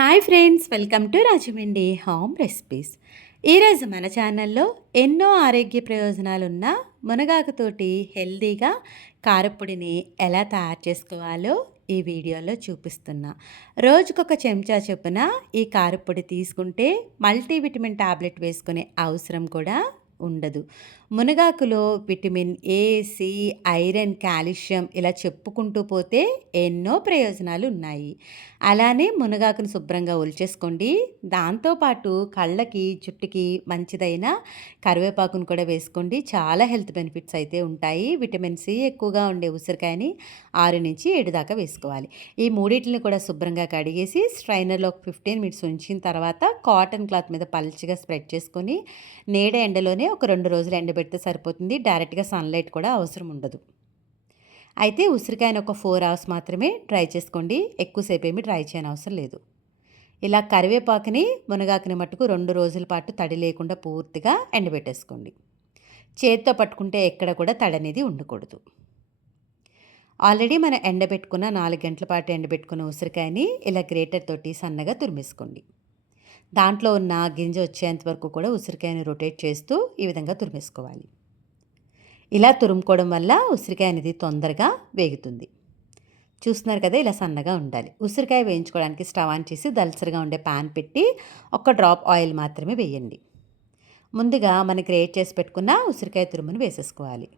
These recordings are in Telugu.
Hi friends welcome to Rajahmundry home recipes. ఈరోజు మన ఛానల్లో ఎన్నో ఆరోగ్య ప్రయోజనాలున్న మునగాకుతోటి హెల్దీగా కారపొడిని ఎలా తయారు చేసుకోవాలో ఈ వీడియోలో చూపిస్తున్నా. రోజుకొక చెంచా చొప్పున ఈ కారపొడి తీసుకుంటే మల్టీవిటమిన్ టాబ్లెట్ వేసుకునే అవసరం కూడా ఉండదు. మునగాకులో vitamin A C iron calcium ఇలా చెప్పుకుంటూ పోతే ఎన్నో ప్రయోజనాలు ఉన్నాయి. అలానే మునగాకును శుభ్రంగా ఒలిచేసుకోండి. దాంతోపాటు కళ్ళకి జుట్టుకి మంచిదైన కరివేపాకును కూడా వేసుకోండి. చాలా హెల్త్ బెనిఫిట్స్ అయితే ఉంటాయి. విటమిన్ సి ఎక్కువగా ఉండే ఉసిరికాయని ఆరు నుంచి ఏడు దాకా వేసుకోవాలి. ఈ మూడింటిని కూడా శుభ్రంగా కడిగేసి స్ట్రైనర్లో ఒక ఫిఫ్టీన్ మినిట్స్ ఉంచిన తర్వాత కాటన్ క్లాత్ మీద పల్చగా స్ప్రెడ్ చేసుకొని నీడ ఎండలోనే ఒక రెండు రోజులు ఎండబెడితే సరిపోతుంది. డైరెక్ట్గా సన్లైట్ కూడా అవసరం ఉండదు. అయితే ఉసిరికాయను ఒక ఫోర్ అవర్స్ మాత్రమే ట్రై చేసుకోండి. ఎక్కువసేపు ఏమి ట్రై చేయని అవసరం లేదు. ఇలా కరివేపాకుని మునగాకుని మట్టుకు రెండు రోజుల పాటు తడి లేకుండా పూర్తిగా ఎండబెట్టేసుకోండి. చేతితో పట్టుకుంటే ఎక్కడ కూడా తడి అనేది ఉండకూడదు. ఆల్రెడీ మనం ఎండబెట్టుకున్న నాలుగు గంటల పాటు ఎండబెట్టుకున్న ఉసిరికాయని ఇలా గ్రేటర్ తోటి సన్నగా తురిమేసుకోండి. దాంట్లో ఉన్న గింజ వచ్చేంత వరకు కూడా ఉసిరికాయని రొటేట్ చేస్తూ ఈ విధంగా తురిమేసుకోవాలి. ఇలా తురుముకోవడం వల్ల ఉసిరికాయ అనేది తొందరగా వేగుతుంది. చూస్తున్నారు కదా ఇలా సన్నగా ఉండాలి. ఉసిరికాయ వేయించుకోవడానికి స్టవ్ ఆన్ చేసి దల్చరిగా ఉండే ప్యాన్ పెట్టి ఒక డ్రాప్ ఆయిల్ మాత్రమే వేయండి. ముందుగా మనం గ్రేట్ చేసి పెట్టుకున్న ఉసిరికాయ తురుమును వేసేసుకోవాలి.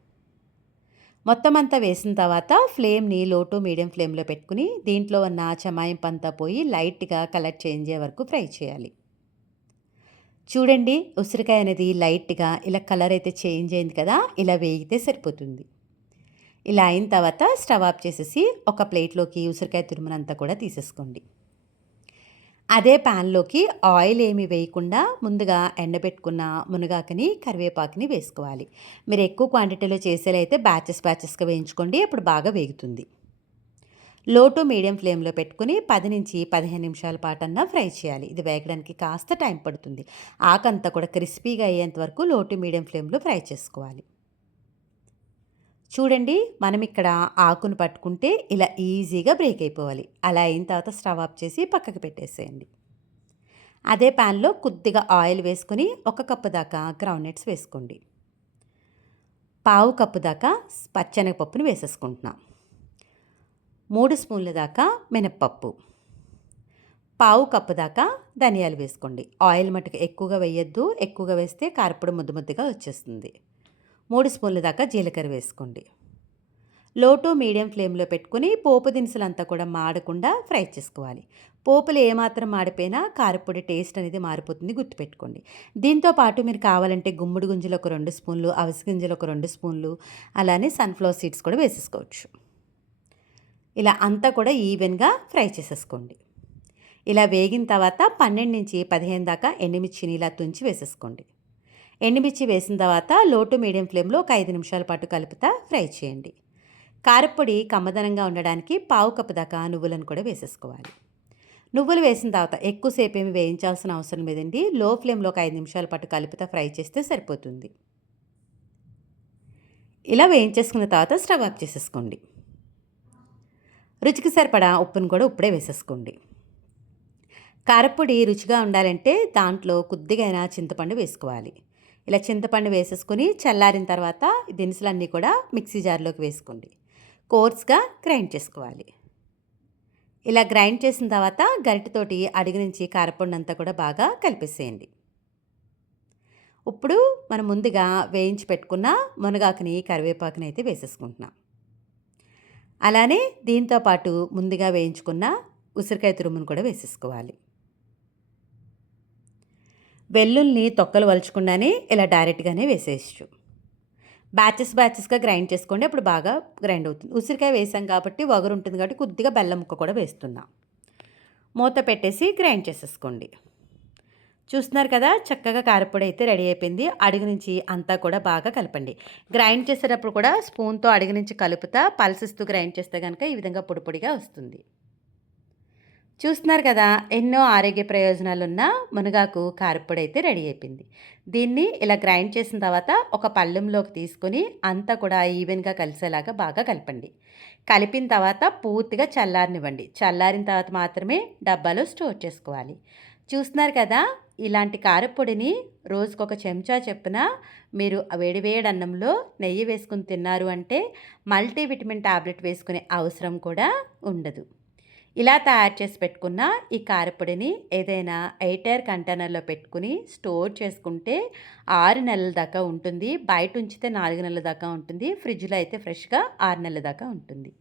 మొత్తం అంతా వేసిన తర్వాత ఫ్లేమ్ని లో టు మీడియం ఫ్లేమ్లో పెట్టుకుని దీంట్లో ఉన్న చమాయింపు అంతా పోయి లైట్గా కలర్ చేంజ్ అయ్యే వరకు ఫ్రై చేయాలి. చూడండి ఉసిరికాయ అనేది లైట్గా ఇలా కలర్ అయితే చేంజ్ అయింది కదా ఇలా వేగితే సరిపోతుంది. ఇలా అయిన తర్వాత స్టవ్ ఆఫ్ చేసేసి ఒక ప్లేట్లోకి ఉసిరికాయ తురుమునంతా కూడా తీసేసుకోండి. అదే ప్యాన్లోకి ఆయిల్ ఏమి వేయకుండా ముందుగా ఎండబెట్టుకున్న మునగాకుని కరివేపాకుని వేసుకోవాలి. మీరు ఎక్కువ క్వాంటిటీలో చేసేలా అయితే బ్యాచెస్ బ్యాచెస్గా వేయించుకోండి అప్పుడు బాగా వేగుతుంది. లో టు మీడియం ఫ్లేమ్లో పెట్టుకుని పది నుంచి పదిహేను నిమిషాల పాటన్నా ఫ్రై చేయాలి. ఇది వేగడానికి కాస్త టైం పడుతుంది. ఆకంతా కూడా క్రిస్పీగా అయ్యేంత వరకు లో టు మీడియం ఫ్లేమ్లో ఫ్రై చేసుకోవాలి. చూడండి మనం ఇక్కడ ఆకును పట్టుకుంటే ఇలా ఈజీగా బ్రేక్ అయిపోవాలి. అలా అయిన తర్వాత స్టవ్ ఆఫ్ చేసి పక్కకి పెట్టేసేయండి. అదే ప్యాన్లో కొద్దిగా ఆయిల్ వేసుకొని ఒక కప్పు దాకా గ్రౌండ్నట్స్ వేసుకోండి. పావు కప్పు దాకా పచ్చెనగపప్పును వేసేసుకుంటున్నాం. మూడు స్పూన్ల దాకా మినప్పప్పు. పావు కప్పు దాకా ధనియాలు వేసుకోండి. ఆయిల్ మటుకు ఎక్కువగా వేయొద్దు. ఎక్కువగా వేస్తే కారపొడి ముద్దు ముద్దుగా వచ్చేస్తుంది. మూడు స్పూన్ల దాకా జీలకర్ర వేసుకోండి. లో టు మీడియం ఫ్లేమ్లో పెట్టుకుని పోపు దినుసులంతా కూడా మాడకుండా ఫ్రై చేసుకోవాలి. పోపులు ఏమాత్రం మాడిపోయినా కారపొడి టేస్ట్ అనేది మారిపోతుంది గుర్తుపెట్టుకోండి. దీంతో పాటు మీరు కావాలంటే గుమ్మడి గుంజలు ఒక రెండు స్పూన్లు అవిసి గింజలు ఒక రెండు స్పూన్లు అలానే సన్ఫ్లవర్ సీడ్స్ కూడా వేసేసుకోవచ్చు. ఇలా అంతా కూడా ఈవెన్గా ఫ్రై చేసేసుకోండి. ఇలా వేగిన తర్వాత పన్నెండు నుంచి పదిహేను దాకా ఎండుమిర్చిని ఇలా తుంచి వేసేసుకోండి. ఎండుమిర్చి వేసిన తర్వాత లో టు మీడియం ఫ్లేమ్లో ఒక ఐదు నిమిషాల పాటు కలుపుతా ఫ్రై చేయండి. కారపొడి కమ్మదనంగా ఉండడానికి పావు కప్పు దాకా నువ్వులను కూడా వేసేసుకోవాలి. నువ్వులు వేసిన తర్వాత ఎక్కువసేపు ఏమి వేయించాల్సిన అవసరం లేదండి. లో ఫ్లేమ్లో ఒక ఐదు నిమిషాల పాటు కలుపుతా ఫ్రై చేస్తే సరిపోతుంది. ఇలా వేయించేసుకున్న తర్వాత స్టవ్ ఆఫ్ చేసేసుకోండి. రుచికి సరిపడా ఉప్పును కూడా ఇప్పుడే వేసేసుకోండి. కారపొడి రుచిగా ఉండాలంటే దాంట్లో కొద్దిగైనా చింతపండు వేసుకోవాలి. ఇలా చింతపండు వేసేసుకొని చల్లారిన తర్వాత దినుసులన్నీ కూడా మిక్సీ జార్లోకి వేసుకోండి. కోర్స్గా గ్రైండ్ చేసుకోవాలి. ఇలా గ్రైండ్ చేసిన తర్వాత గరిటతోటి అడుగు నుంచి కారపొడి అంతా కూడా బాగా కలిపేసేయండి. ఇప్పుడు మనం ముందుగా వేయించి పెట్టుకున్న మునగాకుని కరివేపాకుని అయితే వేసేసుకుంటున్నాం. అలానే దీంతో పాటు ముందుగా వేయించుకున్న ఉసిరికాయ తురుమును కూడా వేసేసుకోవాలి. వెల్లుల్ని తొక్కలు వలుచుకుండానే ఇలా డైరెక్ట్గానే వేసేయచ్చు. బ్యాచెస్ బ్యాచెస్గా గ్రైండ్ చేసుకోండి అప్పుడు బాగా గ్రైండ్ అవుతుంది. ఉసిరికాయ వేసాం కాబట్టి వగరు ఉంటుంది కాబట్టి కొద్దిగా బెల్లం ముక్క కూడా వేస్తున్నాం. మూత పెట్టేసి గ్రైండ్ చేసేసుకోండి. చూస్తున్నారు కదా చక్కగా కారపొడి అయితే రెడీ అయిపోయింది. అడుగు నుంచి అంతా కూడా బాగా కలపండి. గ్రైండ్ చేసేటప్పుడు కూడా స్పూన్తో అడుగు నుంచి కలుపుతా పల్సిస్తూ గ్రైండ్ చేస్తే కనుక ఈ విధంగా పొడిపొడిగా వస్తుంది. చూస్తున్నారు కదా ఎన్నో ఆరోగ్య ప్రయోజనాలున్న మునగాకు కారపొడి అయితే రెడీ అయిపోయింది. దీన్ని ఇలా గ్రైండ్ చేసిన తర్వాత ఒక పళ్ళెంలోకి తీసుకొని అంతా కూడా ఈవెన్గా కలిసేలాగా బాగా కలపండి. కలిపిన తర్వాత పూర్తిగా చల్లారనివ్వండి. చల్లారిన తర్వాత మాత్రమే డబ్బాలో స్టోర్ చేసుకోవాలి. చూస్తున్నారు కదా ఇలాంటి కారపొడిని రోజుకొక చెంచా చెప్పున మీరు వేడివేడి అన్నంలో నెయ్యి వేసుకుని తిన్నారు అంటే మల్టీవిటమిన్ టాబ్లెట్ వేసుకునే అవసరం కూడా ఉండదు. ఇలా తయారు చేసి పెట్టుకున్న ఈ కారపొడిని ఏదైనా ఎయిటైర్ కంటైనర్లో పెట్టుకుని స్టోర్ చేసుకుంటే ఆరు నెలల దాకా ఉంటుంది. బయట ఉంచితే నాలుగు నెలల దాకా ఉంటుంది. ఫ్రిడ్జ్లో అయితే ఫ్రెష్గా ఆరు నెలల దాకా ఉంటుంది.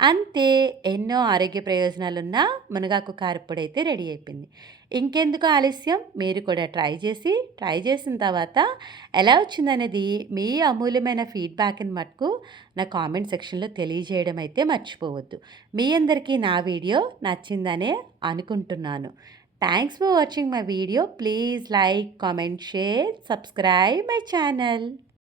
అంతే ఎన్నో ఆరోగ్య ప్రయోజనాలున్న మునగాకు కారప్పొడి అయితే రెడీ అయిపోయింది. ఇంకెందుకు ఆలస్యం? మీరు కూడా ట్రై చేసి ట్రై చేసిన తర్వాత ఎలా వచ్చిందనేది మీ అమూల్యమైన ఫీడ్బ్యాక్ని మటుకు నా కామెంట్ సెక్షన్లో తెలియజేయడం అయితే మర్చిపోవద్దు. మీ అందరికీ నా వీడియో నచ్చిందనే అనుకుంటున్నాను. Thanks for watching my video. Please like comment share subscribe my channel.